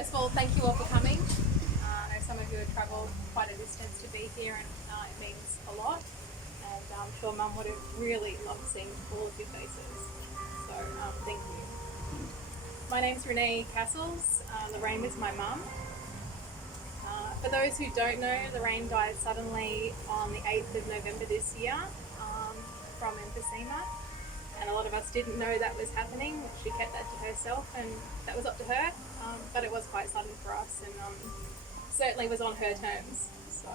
First of all, thank you all for coming. I know some of you have travelled quite a distance to be here, and it means a lot. And I'm sure Mum would have really loved seeing all of your faces. So thank you. My name's Renee Cassels. Lorraine is my mum. For those who don't know, Lorraine died suddenly on the 8th of November this year from emphysema. And a lot of us didn't know that was happening. She kept that to herself, and that was up to her. But it was quite sudden for us, and certainly was on her terms. So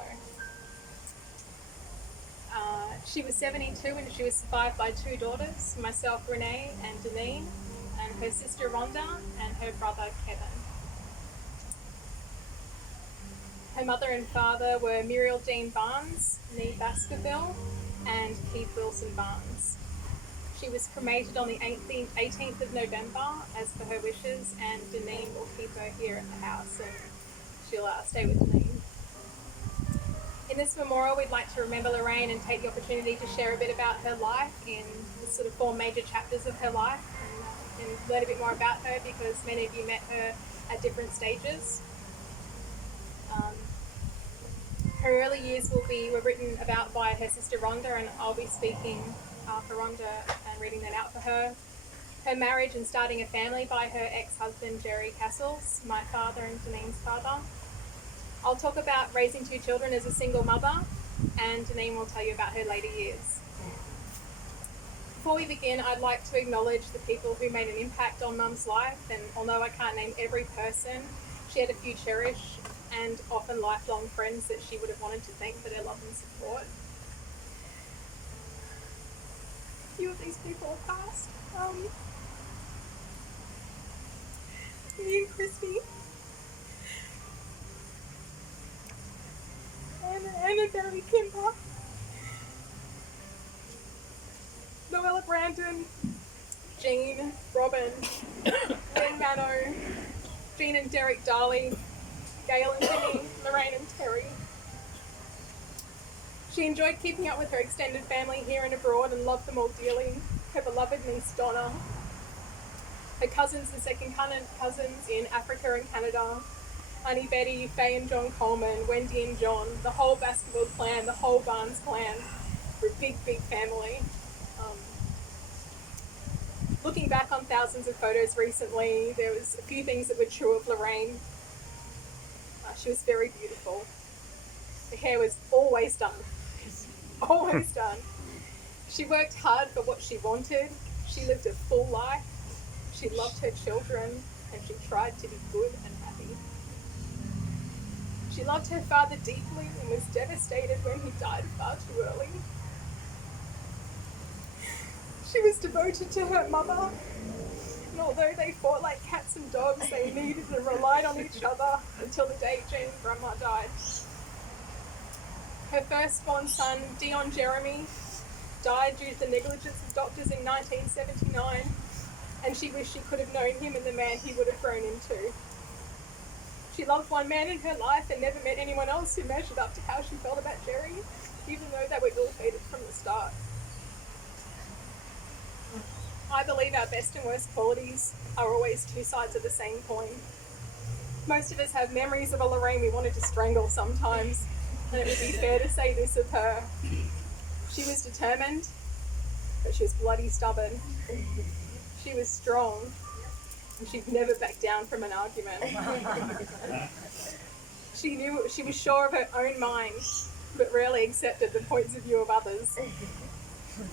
she was 72, and she was survived by two daughters, myself, Renee, and Deneen, and her sister Rhonda, and her brother Kevin. Her mother and father were Muriel Jean Barnes, Nee Baskerville, and Keith Wilson Barnes. She was cremated on the 18th of November as per her wishes, and Deneen will keep her here at the house, and she'll stay with Deneen. In this memorial, we'd like to remember Lorraine and take the opportunity to share a bit about her life in the sort of four major chapters of her life, and learn a bit more about her because many of you met her at different stages. Her early years were written about by her sister Rhonda, and I'll be speaking for Rhonda and reading that out for her. Her marriage and starting a family by her ex-husband Jerry Cassels, my father and Deneen's father. I'll talk about raising two children as a single mother, and Deneen will tell you about her later years. Before we begin, I'd like to acknowledge the people who made an impact on Mum's life, and although I can't name every person, she had a few cherished and often lifelong friends that she would have wanted to thank for their love and support. A few of these people have passed. Me and Christy. Anna Barry Kimber. Noella Brandon. Jean, Robin, Lynn Mano, Jean and Derek Darley, Gail and Jenny, Lorraine and Terry. She enjoyed keeping up with her extended family here and abroad and loved them all dearly. Her beloved niece Donna, her cousins and second cousins in Africa and Canada, Auntie Betty, Faye and John Coleman, Wendy and John, the whole Baskerville clan, the whole Barnes clan. We're a big, big family. Looking back on thousands of photos recently, there was a few things that were true of Lorraine. She was very beautiful. Her hair was always done. Always done. She worked hard for what she wanted. She lived a full life. She loved her children, and she tried to be good and happy. She loved her father deeply and was devastated when he died far too early. She was devoted to her mother, and although they fought like cats and dogs, they needed and relied on each other until the day Jane's grandma died. Her firstborn son, Dion Jeremy, died due to the negligence of doctors in 1979, and she wished she could have known him and the man he would have grown into. She loved one man in her life and never met anyone else who measured up to how she felt about Jerry, even though they were ill-fated from the start. I believe our best and worst qualities are always two sides of the same coin. Most of us have memories of a Lorraine we wanted to strangle sometimes, and it would be fair to say this of her. She was determined, but she was bloody stubborn. She was strong, and she'd never back down from an argument. She was sure of her own mind, but rarely accepted the points of view of others.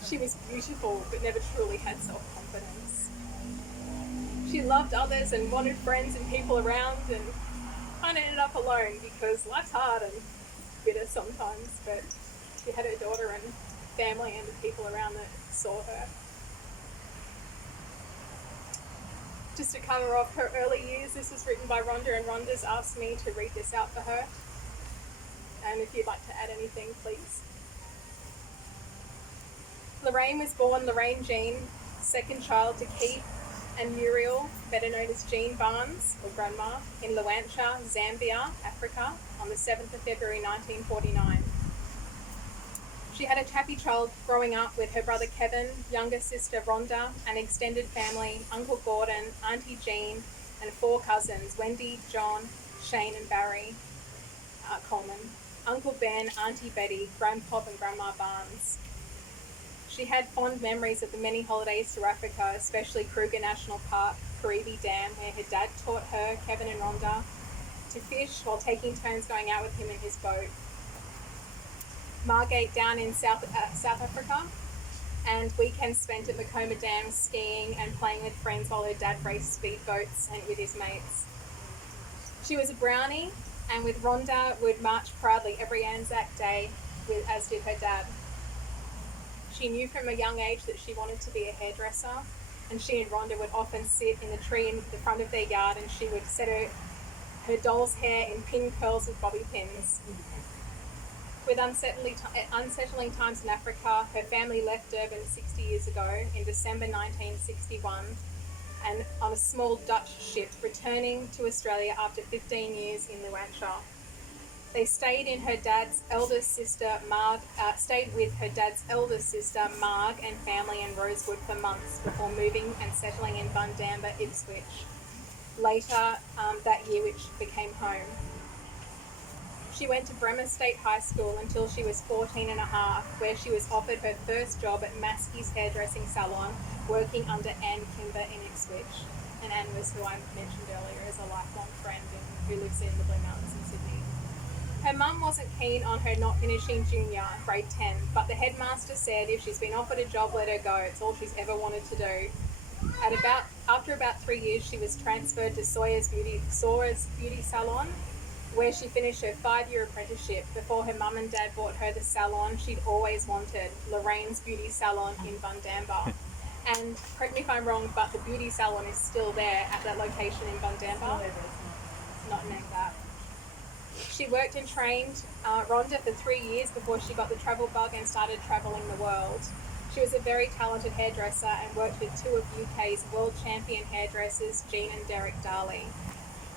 She was beautiful, but never truly had self-confidence. She loved others and wanted friends and people around, and kind of ended up alone because life's hard and bitter sometimes, but she had her daughter and family and the people around that saw her. Just to cover off her early years, this was written by Rhonda, and Rhonda's asked me to read this out for her. And if you'd like to add anything, please. Lorraine was born Lorraine Jean, second child to Keith and Muriel, better known as Jean Barnes, or Grandma, in Luancha, Zambia, Africa, on the 7th of February 1949. She had a happy child growing up with her brother Kevin, younger sister Rhonda, an extended family, Uncle Gordon, Auntie Jean, and 4 cousins, Wendy, John, Shane and Barry Coleman, Uncle Ben, Auntie Betty, Grandpop and Grandma Barnes. She had fond memories of the many holidays to Africa, especially Kruger National Park, Karibi Dam, where her dad taught her, Kevin and Rhonda, to fish while taking turns going out with him in his boat. Margate down in South Africa, and weekends spent at Makoma Dam skiing and playing with friends while her dad raced speedboats and with his mates. She was a brownie, and with Rhonda would march proudly every Anzac Day, as did her dad. She knew from a young age that she wanted to be a hairdresser, and she and Rhonda would often sit in the tree in the front of their yard, and she would set her doll's hair in pin curls with bobby pins. With unsettling times in Africa, her family left Durban 60 years ago in December 1961, and on a small Dutch ship, returning to Australia after 15 years in Luanshya. They stayed with her dad's eldest sister Marg and family in Rosewood for months before moving and settling in Bundamba, Ipswich. Later that year, which became home. She went to Bremer State High School until she was 14 and a half, where she was offered her first job at Maskey's hairdressing salon, working under Anne Kimber in Ipswich. And Anne was who I mentioned earlier as a lifelong friend who lives in the Blue Mountains in Sydney. Her mum wasn't keen on her not finishing junior, grade 10, but the headmaster said if she's been offered a job, let her go. It's all she's ever wanted to do. After about 3 years, she was transferred to Sawyer's Beauty Salon, where she finished her 5-year apprenticeship before her mum and dad bought her the salon she'd always wanted, Lorraine's Beauty Salon in Bundamba. And correct me if I'm wrong, but the beauty salon is still there at that location in Bundamba. Not named that. She worked and trained Rhonda for 3 years before she got the travel bug and started travelling the world. She was a very talented hairdresser and worked with 2 of UK's world champion hairdressers, Jean and Derek Darley,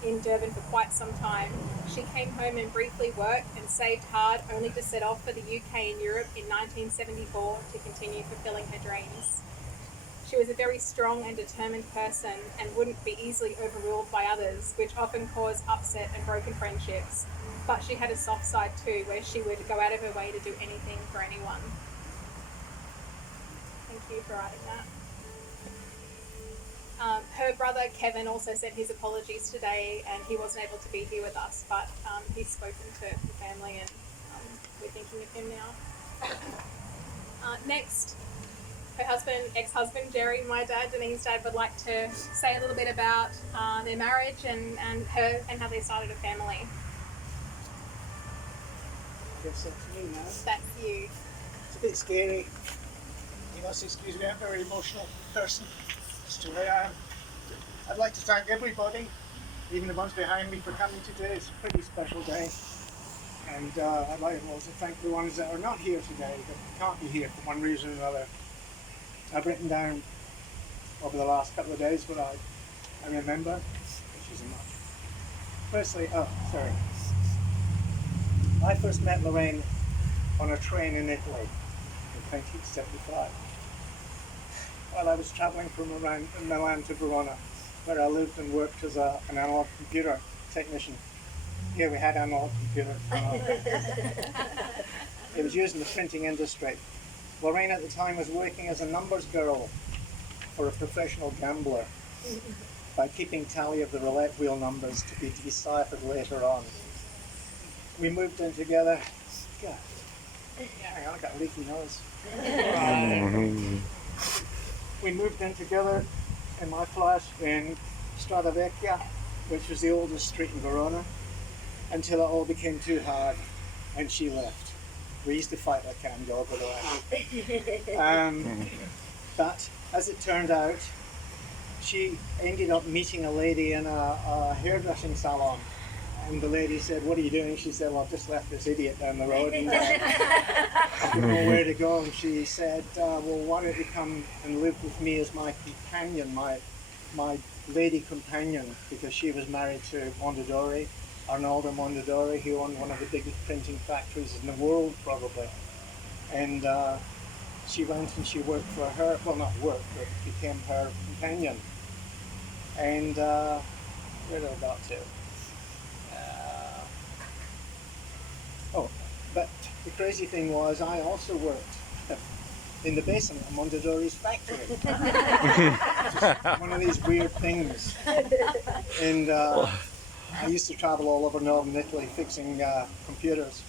in Durban for quite some time. She came home and briefly worked and saved hard, only to set off for the UK and Europe in 1974 to continue fulfilling her dreams. She was a very strong and determined person and wouldn't be easily overruled by others, which often caused upset and broken friendships. But she had a soft side too, where she would go out of her way to do anything for anyone. Thank you for writing that. Her brother Kevin also sent his apologies today, and he wasn't able to be here with us, but he's spoken to the family, and we're thinking of him now. Next, her ex-husband Jerry, my dad, Danine's dad, would like to say a little bit about their marriage and her and how they started a family. Yes, that's me now. That's you. It's a bit scary. You must excuse me, I'm a very emotional person. That's the way I am. I'd like to thank everybody, even the ones behind me, for coming today. It's a pretty special day. And I'd like to also thank the ones that are not here today, that can't be here for one reason or another. I've written down over the last couple of days what I remember, which isn't much. Firstly, I first met Lorraine on a train in Italy in 1975. While I was travelling from Milan to Verona, where I lived and worked as an analog computer technician. Yeah, we had analog computers. It was used in the printing industry. Lorraine at the time was working as a numbers girl for a professional gambler by keeping tally of the roulette wheel numbers to be deciphered later on. We moved in together. God, hang on, I got a leaky nose. We moved in together in my flat in Strada Vecchia, which was the oldest street in Verona, until it all became too hard and she left. We used to fight like cat and dog, by the way. But as it turned out, she ended up meeting a lady in a hairdressing salon. And the lady said, "What are you doing?" She said, "Well, I've just left this idiot down the road and I don't know where to go." And she said, "Well, why don't you come and live with me as my companion, my lady companion," because she was married to Mondadori, Arnaldo Mondadori, who owned one of the biggest printing factories in the world, probably. And she went and she worked for her, well, not worked, but became her companion. And where did I got to? Oh, but the crazy thing was I also worked in the basement of Mondadori's factory. Just one of these weird things. And I used to travel all over northern Italy fixing computers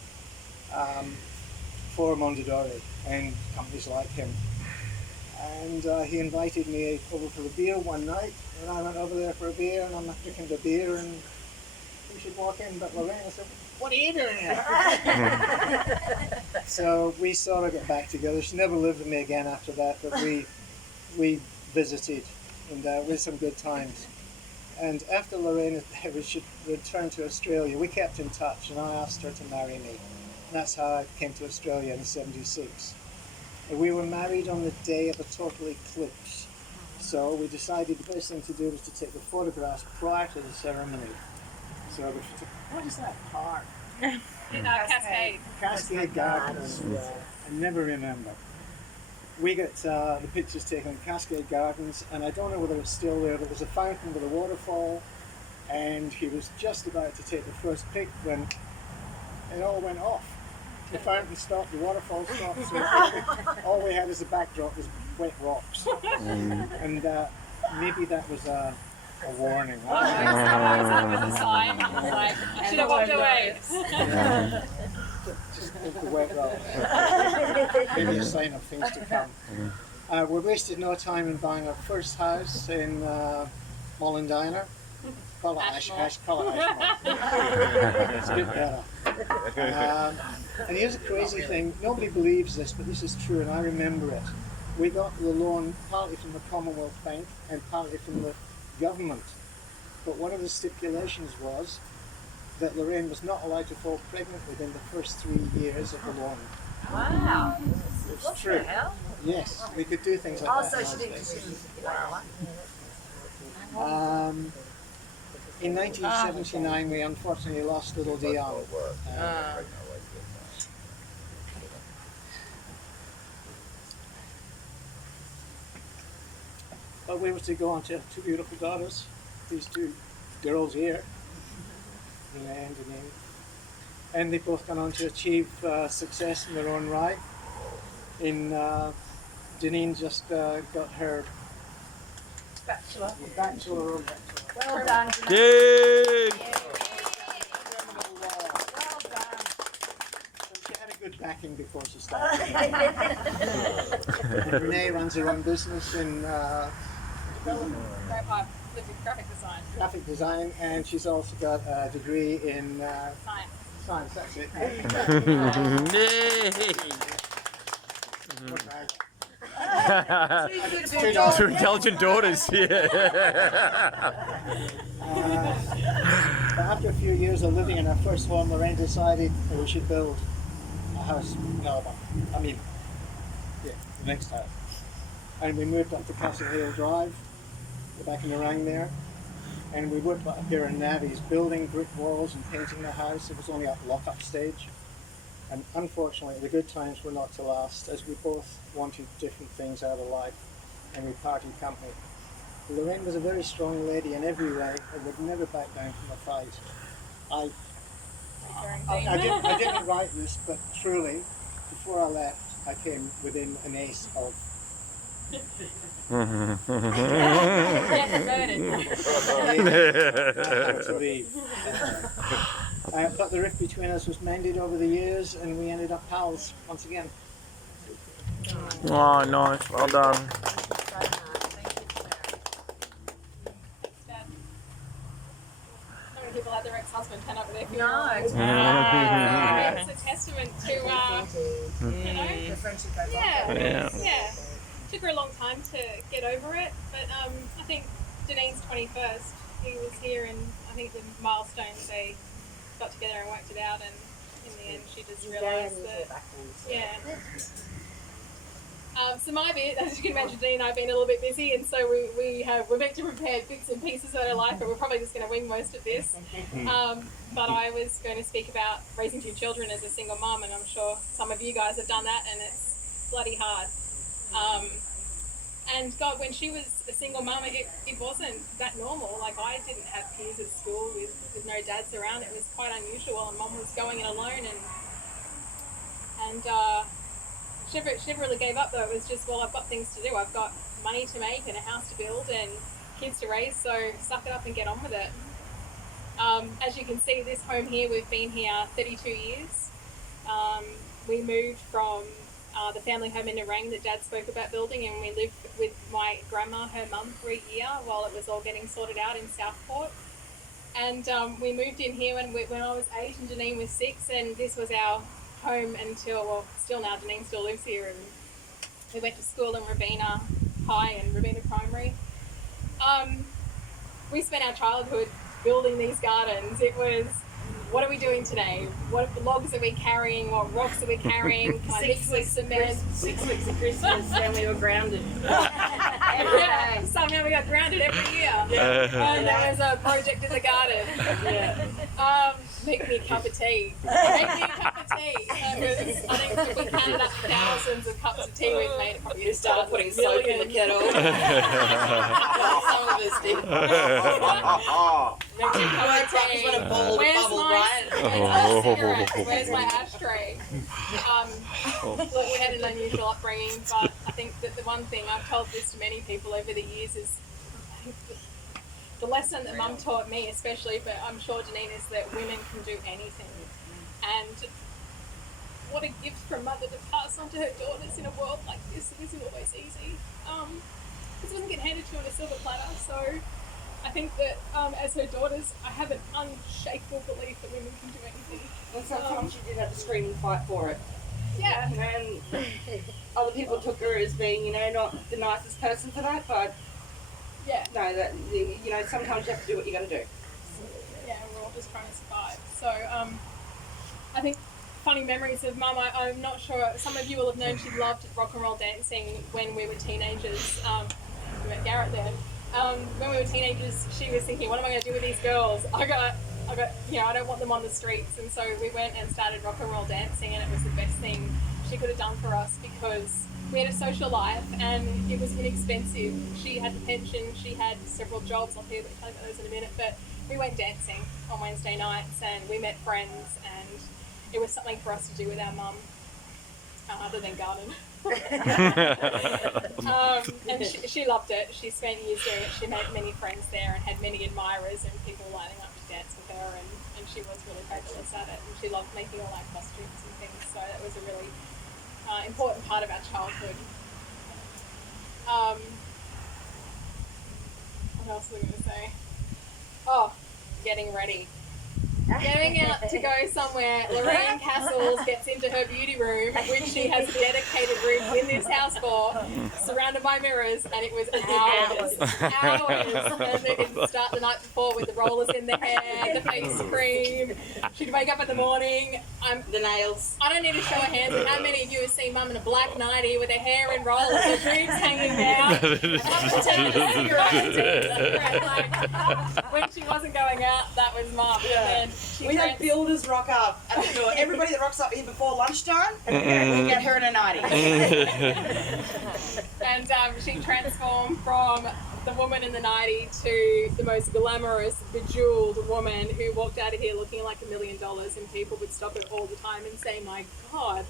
for Mondadori and companies like him. And he invited me over for a beer one night, and I went over there for a beer, and I'm drinking the beer, and we should walk in, but Lorraine, I said, what are you doing here? So we sort of got back together. She never lived with me again after that, but we visited, and we had some good times. And after Lorraine should return to Australia, we kept in touch, and I asked her to marry me. And that's how I came to Australia in '76. And we were married on the day of a total eclipse. So we decided the best thing to do was to take the photographs prior to the ceremony. So what is that park? Cascade. Cascade Gardens. I never remember. We got the pictures taken in Cascade Gardens, and I don't know whether it's still there. There was a fountain with a waterfall, and he was just about to take the first pic when it all went off. The fountain stopped, the waterfall stopped, so all we had as a backdrop was wet rocks. And maybe that was a warning. That was a sign. Like, I should have walked away. Just the wet rocks. Maybe a sign of things to come. We wasted no time in buying our first house in Mollendiner. Call it Ashmore. It's a bit better. And here's a crazy thing. Nobody believes this, but this is true, and I remember it. We got the loan partly from the Commonwealth Bank and partly from the government. But one of the stipulations was that Lorraine was not allowed to fall pregnant within the first 3 years of the loan. Wow. It's true. Yes, we could do things like that. So she didn't. In 1979, we unfortunately lost little Dion. But we were to go on to two beautiful daughters, these two girls here, Lorraine and Janine. And they've both gone on to achieve success in their own right. Janine just got her Bachelor. bachelor. Well done. Yay! Criminal law. Well done. So she had a good backing before she started. And Renee runs her own business in Graphic design. graphic design, and she's also got a degree in Science. science. That's it. Two intelligent daughters, yeah. But after a few years of living in our first home, Lorraine decided that we should build a house in Alabama. The next house. And we moved up to Castle Hill Drive, back in the Rang there. And we worked up here in Navies, building brick walls and painting the house. It was only at lock-up stage. And unfortunately, the good times were not to last, as we both wanted different things out of life, and we parted company. Lorraine was a very strong lady in every way, and would never back down from a fight. I didn't write this, but truly, before I left, I came within an ace of to leave. But the rift between us was mended over the years, and we ended up pals once again. Oh, nice. Well done. People had their ex-husband turn up with their No, funeral. it's It's a testament to, you know, the friendship goes yeah. Took her a long time to get over it, but I think Danine's 21st, he was here, and I think the milestones, they got together and worked it out, and in the end she just realised that, so my bit, as you can imagine, Dean and I have been a little bit busy, and so we're meant to prepare bits and pieces of her life, but we're probably just going to wing most of this. But I was going to speak about raising two children as a single mum, and I'm sure some of you guys have done that, and it's bloody hard. And God, when she was a single mum, it wasn't that normal. Like, I didn't have peers at school with no dads around. It was quite unusual, and Mum was going in alone, and she never really gave up, though. It was just, well, I've got things to do. I've got money to make and a house to build and kids to raise, so suck it up and get on with it. As you can see, this home here, we've been here 32 years. We moved from the family home in Lorraine that Dad spoke about building, and we lived with my grandma, her mum, for a year while it was all getting sorted out in Southport. And we moved in here when I was 8 and Janine was 6, and this was our home until, well, still now, Janine still lives here, and we went to school in Rabina High and Rabina Primary. We spent our childhood building these gardens. It was, what are we doing today? What logs are we carrying? What rocks are we carrying? Can I mix with cement? 6 weeks of Christmas and we were grounded. Yeah, somehow we got grounded every year. And there was a project in the garden. Make me a cup of tea. Make me a cup of tea. That was, I think if we counted up thousands of cups of tea we've made, it probably You started putting soap in the kettle. Some of us did. Make me a cup of tea. When a ball Where's bubble, my right? cigarette? Where's my ashtray? Look, we had an unusual upbringing, but I think that the one thing, I've told this to many people over the years, is the lesson that Mum taught me, especially, but I'm sure Janine, is that women can do anything. And what a gift from Mother to pass on to her daughters in a world like this. It isn't always easy. It doesn't get handed to you on a silver platter. So I think that as her daughters, I have an unshakable belief that women can do anything. And sometimes you did have to scream and fight for it. Yeah. And other people took her as being, not the nicest person for that, but Yeah. no, that sometimes you have to do what you got to do. Yeah, we're all just trying to survive. So I think funny memories of Mum, I'm not sure, some of you will have known she loved rock and roll dancing when we were teenagers. We met Garrett there. When we were teenagers, she was thinking, what am I going to do with these girls? I don't want them on the streets. And so we went and started rock and roll dancing, and it was the best thing she could have done for us because we had a social life and it was inexpensive. She had a pension, she had several jobs. I'll tell you about those in a minute. But we went dancing on Wednesday nights and we met friends, and it was something for us to do with our mum, other than garden. And she loved it. She spent years doing it. She made many friends there and had many admirers and people lining up to dance with her, and she was really fabulous at it, and she loved making all our costumes and things, so that was a really important part of our childhood. What else was I going to say? Oh, getting ready. Getting out to go somewhere. Lorraine Cassels gets into her beauty room, which she has a dedicated room in this house for, surrounded by mirrors, and it was hours. And they could start the night before with the rollers in the hair, the face cream. She'd wake up in the morning. The nails. I don't need to show her hands, but how many of you have seen Mum in a black nightie with her hair in rollers, her boobs hanging down? When she wasn't going out, that was Mum. Yeah. We had builders rock up at the door. Everybody that rocks up here before lunchtime, we get her in a nightie. And she transformed from the woman in the nightie to the most glamorous, bejeweled woman who walked out of here looking like $1 million, and people would stop her all the time and say, my God,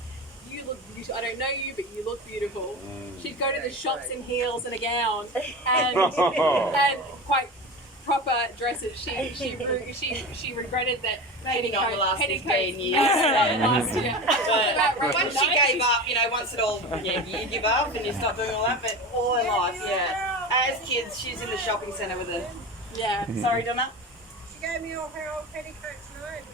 you look beautiful. I don't know you, but you look beautiful. She'd go to the shops in heels and a gown and quite proper dresses. She regretted that. Maybe not the last 15 years. Last year. But once she gave up, once it all, you give up and you stop doing all that, but all her life, as kids, she's in the shopping centre with her. Yeah. Sorry, Donna? She gave me all her old petticoats tonight.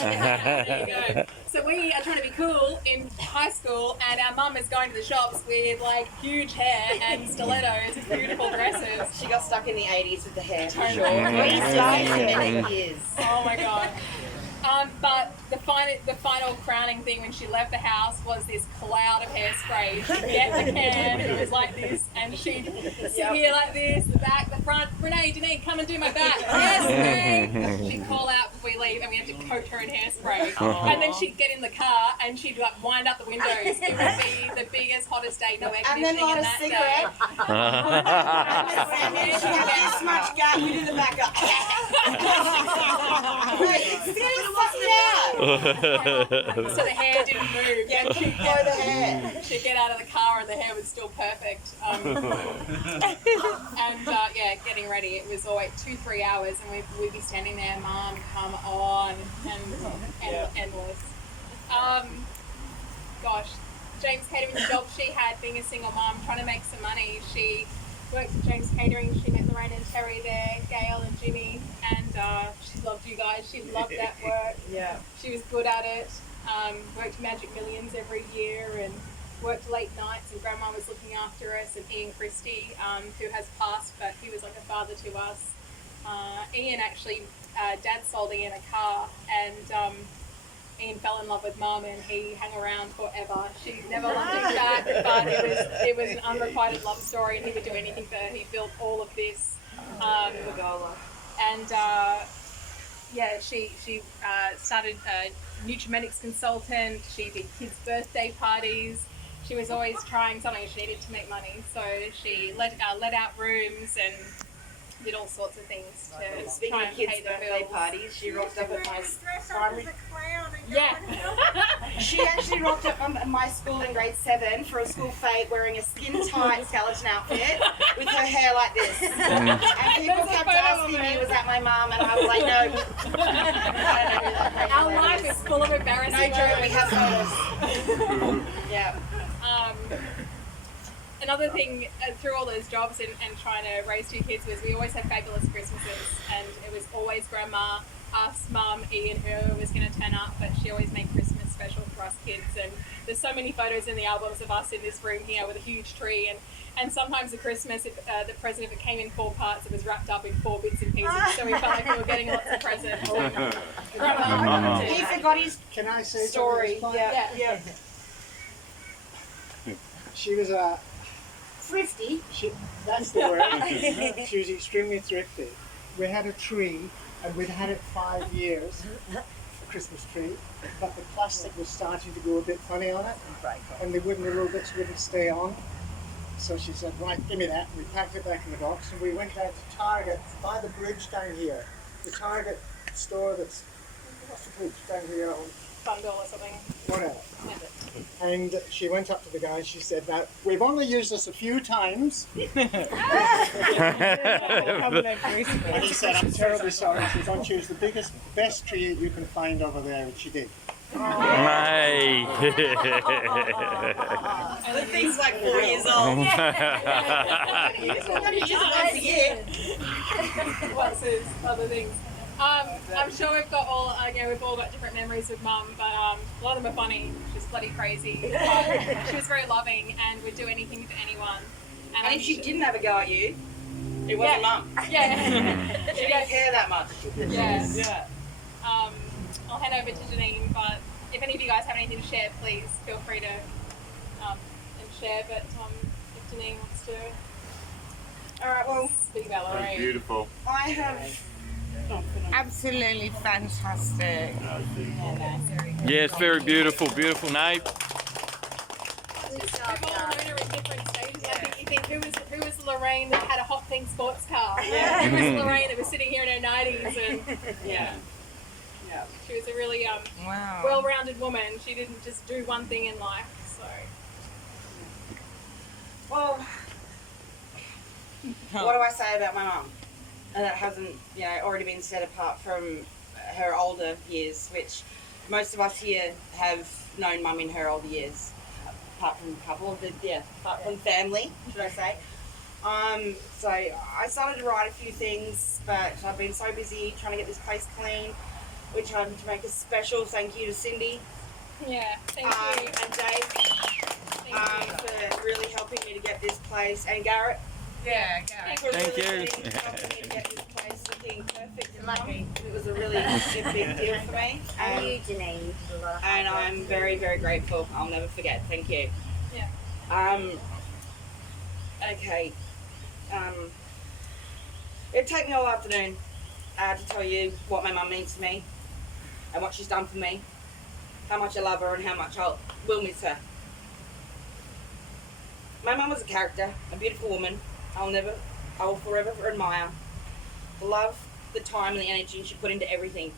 There you go. So we are trying to be cool in high school, and our mum is going to the shops with like huge hair and stilettos, beautiful dresses. She got stuck in the 80s with the hair, for Totally. sure. 3 styles in many years. Oh my God. But the final crowning thing when she left the house was this cloud of hairspray. She'd get the can, it was like this, and she'd sit here like this, the back, the front. Renee, Janine, come and do my back. Yes, Renee. She'd call out, we leave, and we had to coat her in hairspray. And then she'd get in the car and she'd like wind up the windows. It would be the biggest, hottest day, no air And then conditioning light in a that cigarette. And then she had this much gap. We do the back up. It's still fucking out. So the hair didn't move. Yeah, keep blow the hair. She'd get out of the car and the hair was still perfect. Yeah, getting ready. It was always 2-3 hours, and we'd be standing there, Mom, come on, and endless. Gosh, James Catering, the job she had being a single mom, trying to make some money. She worked at James Catering. She met Lorraine and Terry there, Gail and Jimmy, and she loved you guys. She loved that work. Yeah. She was good at it. Worked Magic Millions every year and worked late nights, and Grandma was looking after us, and Ian Christie, who has passed, but he was like a father to us. Ian actually, Dad sold Ian a car, and Ian fell in love with Mum, and he hung around forever. She never loved him back, but it was an unrequited love story, and he would do anything for her. He built all of this. She started a Nutrimetics consultant. She did kids' birthday parties. She was always trying something. She needed to make money, so she let out rooms and did all sorts of things to Speaking try of and kids' pay the birthday bills. parties, she rocked up at my Dress up primary. as a clown and go Yeah. and help. She actually rocked up at my school in grade 7 for a school fete wearing a skin-tight skeleton outfit with her hair like this. And people There's a kept photo of asking her. me, was that my mum? And I was like, no. Our life is full of embarrassing No joke, we moments. have photos. Yeah. Another thing through all those jobs and trying to raise 2 kids was we always had fabulous Christmases, and it was always Grandma, us, Mum, Ian, who was going to turn up, but she always made Christmas special for us kids. And there's so many photos in the albums of us in this room here with a huge tree, and sometimes the Christmas, if the present, if it came in 4 parts, it was wrapped up in 4 bits and pieces, so we felt like we were getting lots of presents. Grandma, He forgot his Can I say story. something at this point? Yeah. She was a Thrifty. that's the word. She was extremely thrifty. We had a tree, and we'd had it 5 years, a Christmas tree, but the plastic was starting to go a bit funny on it, and the little bits wouldn't stay on. So she said, right, give me that. We packed it back in the box, and we went down to Target, by the bridge down here. The Target store what's the bridge down here on Bundle or something. whatever. Yeah. And she went up to the guy and she said, now, we've only used this a few times. And he said, I'm terribly sorry. She said, don't choose the best tree you can find over there. And she did. Mate. And the thing's like 4 years old. Once a year. What's his other things? I'm sure we've got all, we've all got different memories with Mum, but a lot of them are funny. She's bloody crazy. But she was very loving and would do anything for anyone. And I'm if she sure- didn't have a go at you, it wasn't Mum. Yeah. She didn't care that much. Yeah. I'll hand over to Janine, but if any of you guys have anything to share, please feel free to share. But if Janine wants to All right, well, speak about Lorraine. Beautiful. I have. Absolutely fantastic. Yes, very beautiful, beautiful night. We've all known her in different stages. I think you think who was Lorraine that had a hot pink sports car? Yeah. Who was Lorraine that was sitting here in her 90s and Yeah. she was a really Wow. well-rounded woman. She didn't just do one thing in life. So Well, what do I say about my mum? And that hasn't, already been said apart from her older years, which most of us here have known Mum in her older years, apart from a couple of apart from family, should I say. So I started to write a few things, but I've been so busy trying to get this place clean, which I'm to make a special thank you to Cindy yeah, thank you. and Dave Thank you. for really helping me to get this place, and Garrett. Yeah, Gary. For Thank really you. helping me to get this place looking perfect and lucky. It was a really big deal for me, And you, Janine. and I'm very, very grateful. I'll never forget. Thank you. Yeah. Okay. It'd take me all afternoon to tell you what my mum means to me. and what she's done for me, how much I love her and how much I will miss her. My mum was a character, a beautiful woman. I will forever admire the love, the time and the energy she put into everything,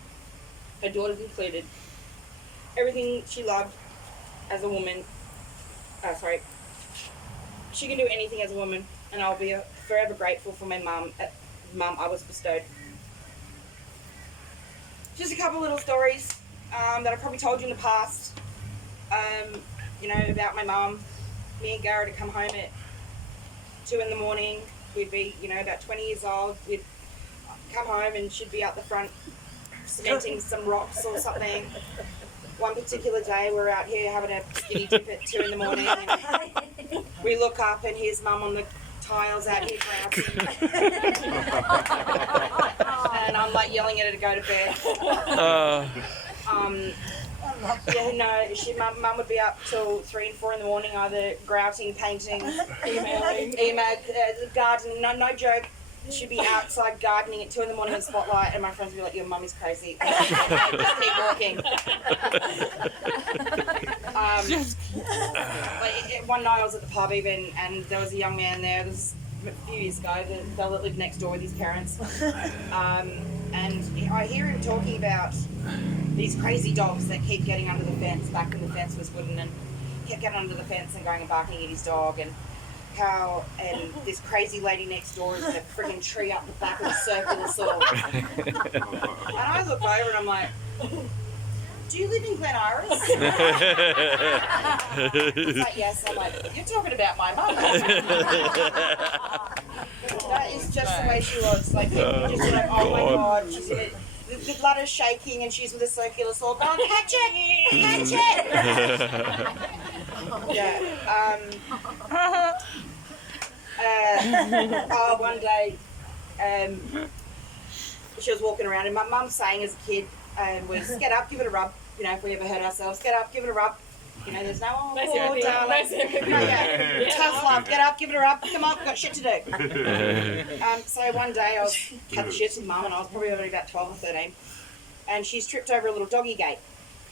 her daughters included. Everything she loved as a woman, she can do anything as a woman, and I'll be forever grateful for my mum I was bestowed. Just a couple little stories that I probably told you in the past, about my mum. Me and Garrett would come home at 2 in the morning. We'd be, about 20 years old. We'd come home and she'd be out the front cementing some rocks or something. One particular day we were out here having a skinny dip at 2 in the morning. And we look up and here's Mum on the tiles out here grouting. And I'm like yelling at her to go to bed. Mum would be up till 3 and 4 in the morning, either grouting, painting, emailing, gardening. No joke. She'd be outside gardening at 2 in the morning in the spotlight, and my friends would be like, "Your mum is crazy." Just keep walking. One night I was at the pub even, and there was a young man there. This was a few years ago. The fella that lived next door with his parents, and I hear him talking about these crazy dogs that keep getting under the fence back when the fence was wooden, and kept getting under the fence and going and barking at his dog, and this crazy lady next door is in a frigging tree up the back of a circular saw. And I look over and I'm like, "Do you live in Glen Iris?" He's like, "Yes." I'm like, "You're talking about my mum." That is just the way she was. Like, just like, "Oh my God, she's in it." The blood is shaking and she's with a circular saw going, "Catch it! Catch it!" One day, she was walking around and my mum's saying as a kid was, "Get up, give it a rub." If we ever hurt ourselves, "Get up, give it a rub." There's no, darling. Tough love, get up, give it a rub. Come on, we've got shit to do. So one day I had the shits with Mum and I was probably only about 12 or 13. And she's tripped over a little doggy gate.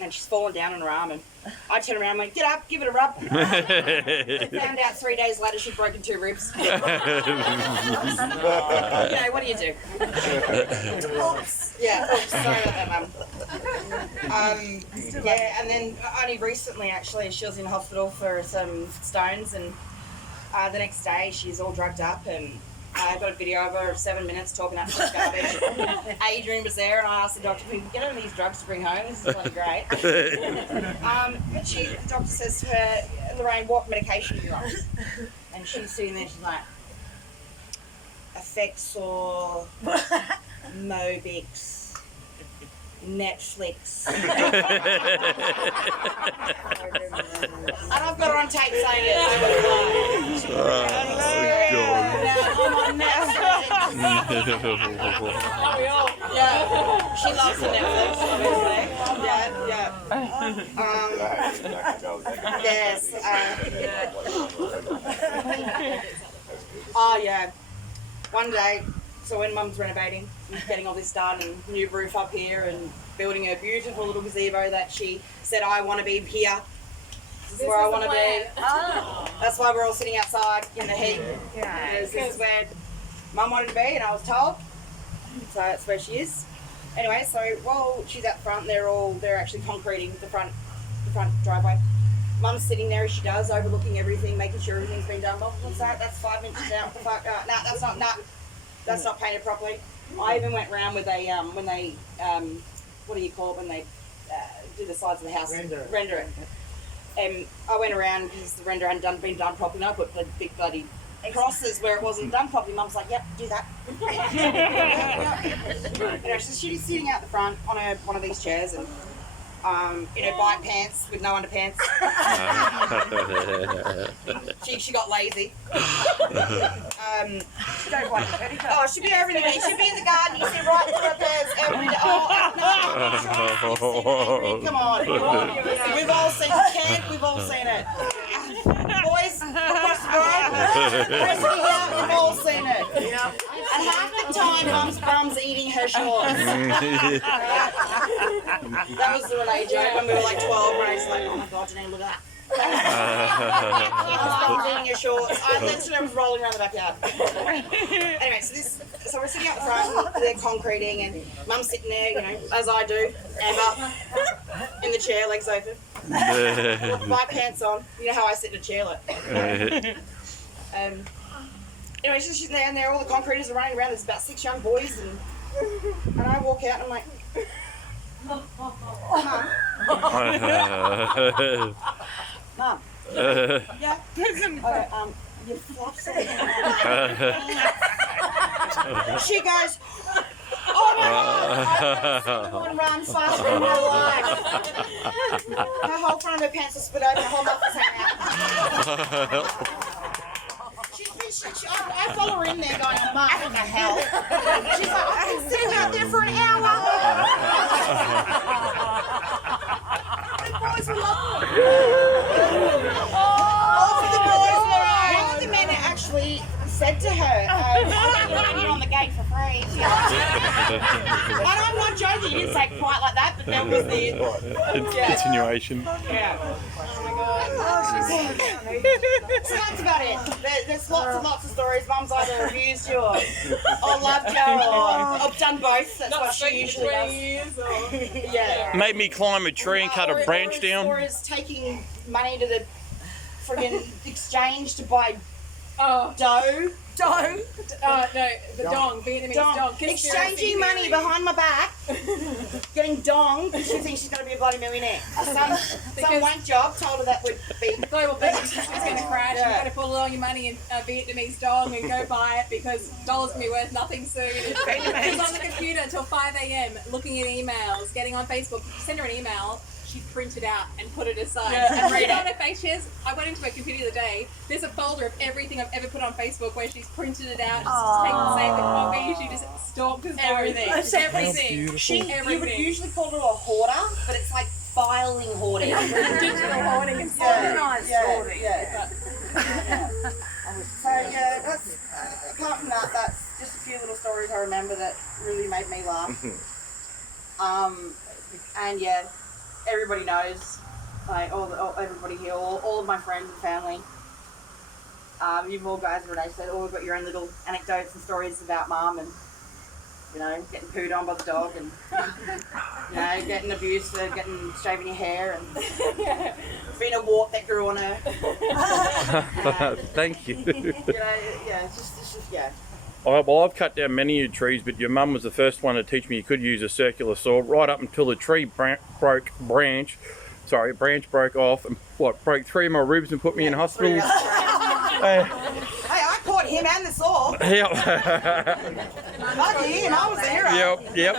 And she's fallen down on her arm, and I turn around and went, "Get up, give it a rub." Found out 3 days later she'd broken 2 ribs. What do you do? Oops. Yeah, oops, sorry about that, Mum. And then only recently, actually, she was in hospital for some stones, and the next day she's all drugged up, and I got a video of her of 7 minutes talking out such garbage. Adrian was there, and I asked the doctor, "Can we get her these drugs to bring home? This is bloody great." But the doctor says to her, "Lorraine, what medication are you on?" And she's sitting there, she's like, "Effexor, Mobix, Netflix." And I've got her on tape saying it. I'm on Netflix. Yeah, she loves the Netflix, obviously. Yes. One day, so when Mum's renovating, getting all this done, and new roof up here, and building a beautiful little gazebo that she said, "I want to be here. This is where I want to be." That's why we're all sitting outside in the heat. This is where Mum wanted to be, and I was told. So that's where she is. Anyway, so while she's out front, they're actually concreting the front driveway. Mum's sitting there as she does, overlooking everything, making sure everything's been done. "Well, what's that? That's 5 inches out. What the fuck? That's not painted properly." I even went round with a when they what do you call it when they do the sides of the house? Render it. And I went around because the render hadn't been done properly, and I put the big bloody crosses where it wasn't done properly. Mum's like, "Yep, do that." So she's sitting out the front on one of these chairs, and in her bike pants with no underpants. She got lazy. She'd be over in the she'd be in the garden. You see right through her pants every day. Come on. We've all seen it. We've all seen it. Boys across the road, resting out, we've all seen it. And half the time, Mum's bum's eating her shorts. That was the Renee joke when we were like 12. Renee's like, oh my god, Janine, look at that. Mom's eating your shorts. I literally was rolling around the backyard. Anyway, so we're sitting out the front, and they're concreting, and Mum's sitting there, you know, as I do, Amber, in the chair, legs open, with my pants on. You know how I sit in a chair, like. Anyway, she's down there, all the concreters are running around. There's about 6 young boys, and I walk out, and I'm like, Mum. Mum. Yeah. Your fluff's on. She goes, oh my god, I've never seen one run faster in my life. Her whole front of her pants was split open, her whole mouth was hanging out. I follow her in there going, oh, Mum, what the hell? She's like, I've been sitting out there for an hour. The boys were loving it. Oh, for the boys, Lorraine. One of the men actually said to her, I'm letting you on the gate for free. And I'm not joking, you didn't say quite like that, but that was the Continuation. Yeah. Oh my god. So that's about it. There's lots and lots of stories. Mum's either abused you or loved you or done both. That's what she usually does. Yeah. Made me climb a tree and cut a branch down. Or is taking money to the friggin' exchange to buy dough. No, the dong, Vietnamese dong. Exchanging money behind my back, getting dong because she thinks she's going to be a bloody millionaire. Some wank job told her that would be. Global business is going to crash. You've got to put all your money in Vietnamese dong and go buy it because dollars will be worth nothing soon. She's on the computer until 5 a.m. looking at emails, getting on Facebook. Send her an email. She printed out and put it aside. And read on her face. I went into her computer the other day. There's a folder of everything I've ever put on Facebook where she's printed it out. She's taken saved the copy. She just stalked us everything. You would usually call her a hoarder, but it's like filing hoarding. Digital hoarding and Organised hoarding. So yeah, that's apart from that, that's just a few little stories I remember that really made me laugh. And yeah. Everybody knows, like everybody here, all of my friends and family. You've all guys, Renee said, all got your own little anecdotes and stories about Mum and, you know, getting pooed on by the dog and, you know, getting abused for shaving your hair and being a wart that grew on her. Thank you. You know, yeah, it's just yeah. Well, I've cut down many trees, but your mum was the first one to teach me you could use a circular saw right up until the tree branch broke off and broke 3 of my ribs and put me in hospital. Hey, I caught him and the saw. Yep. Lucky, and I was the hero. Yep.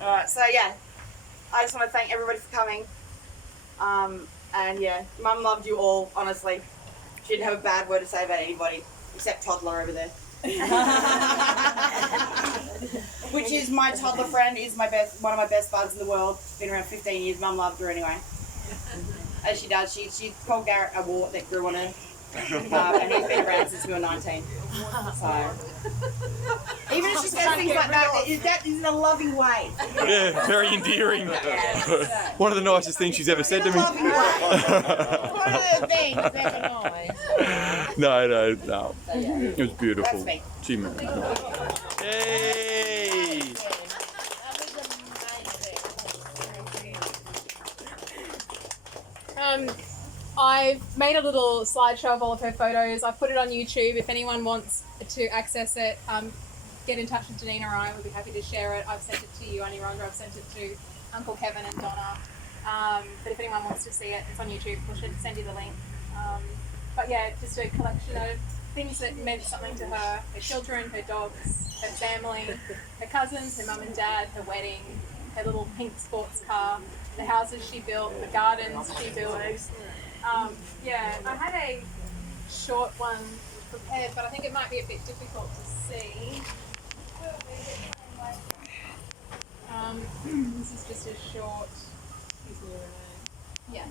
Alright, so yeah, I just want to thank everybody for coming. And yeah, Mum loved you all, honestly. She didn't have a bad word to say about anybody. Except toddler over there. Which is my toddler friend, is one of my best buds in the world. Been around 15 years. Mum loved her anyway. As she does. She called Garrett a wart that grew on her. And he's been around since we were 19. So even if she says things like that is in a loving way. Yeah, very endearing. One of the nicest things she's ever said to me. One of the things ever nice. No. So, yeah. It was beautiful. That's me. She meant it. Yay! That was amazing. I've made a little slideshow of all of her photos. I've put it on YouTube. If anyone wants to access it, get in touch with Janine or I. We'll be happy to share it. I've sent it to you, Auntie Rhonda. I've sent it to Uncle Kevin and Donna. But if anyone wants to see it, it's on YouTube. We'll send you the link. But yeah, just a collection of things that meant something to her. Her children, her dogs, her family, her cousins, her mum and dad, her wedding, her little pink sports car, the houses she built, the gardens she built. Yeah, I had a short one prepared, but I think it might be a bit difficult to see. This is just a short. Yeah.